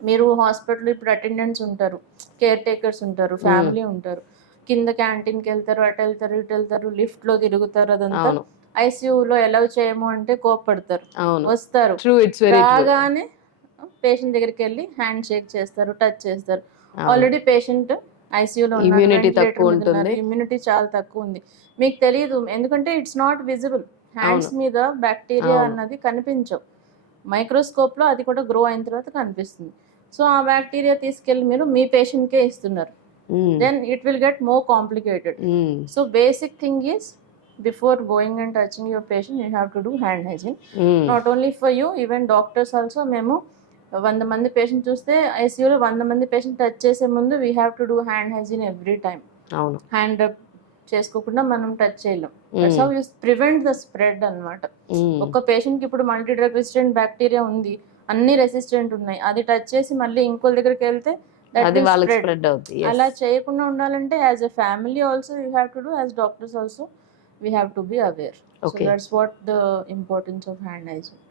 మీరు హాస్పిటల్ ఇప్పుడు అటెండెంట్స్ ఉంటారు, కేర్ టేకర్స్ ఉంటారు, ఫ్యామిలీ ఉంటారు. కింద క్యాంటీన్‌కి వెళ్తారు, అటు వెళ్తారు, ఇటు వెళ్తారు, లిఫ్ట్‌లో తిరుగుతారు. అదంతా అవును. ఐసీయూలో అలౌ చేయము అంటే కోప్పడతారు. అవును. వస్తారు. ట్రూ. It's very true. రాగానే పేషెంట్ దగ్గరికెళ్ళి హ్యాండ్ షేక్ చేస్తారు, టచ్ చేస్తారు. అవును. ఆల్రెడీ పేషెంట్ ఐసీయూలో ఉన్నారు, ఇమ్యూనిటీ వెంటిలేటర్ తక్కువ మీద ఉన్నారు, ఉంటుంది. ఇమ్యూనిటీ చాలా తక్కువ ఉంది. మీకు తెలీదు ఎందుకంటే ఇట్స్ నాట్ విజిబుల్. హ్యాండ్స్ అవును. మీద బ్యాక్టీరియా అవును. అన్నది కనిపించవు. మైక్రోస్కోప్‌లో అది కూడా గ్రో అయిన తర్వాత కనిపిస్తుంది. సో, ఆ బ్యాక్టీరియా తీసుకెళ్ళి మీరు మీ పేషెంట్‌కే ఇస్తున్నారు. హ్మ్. Then it will get more complicated. హ్మ్. So basic thing is before going and touching your patient, you have to do hand hygiene. హ్మ్. Not only for you, even doctors also. మేము 100 మంది patient చూస్తే ఐసీయూలో 100 మంది పేషెంట్ టచ్ చేసే ముందు we have to do hand hygiene every time. అవును. Hand rub చేసుకోకుండా మనం టచ్ చేయలేం. దట్స్ హ్మ్. How you prevent the spread అన్నమాట. హ్మ్. ఒక పేషెంట్కి ఇప్పుడు మల్టీ డ్రగ్ రెసిస్టెంట్ బ్యాక్టీరియా ఉంది, అన్ని రెసిస్టెంట్ ఉన్నాయి, అది టచ్ చేసి మళ్ళీ ఇంకోళ్ళ దగ్గరికి వెళ్తే దట్ అది విల్ వాళ్ళకి స్ప్రెడ్. స్ప్రెడ్ అవుద్ది. యెస్. అలా చేయకుండా ఉండాలంటే as a family also you have to do, as doctors also we have to be aware. So okay. That's what the importance of hand hygiene.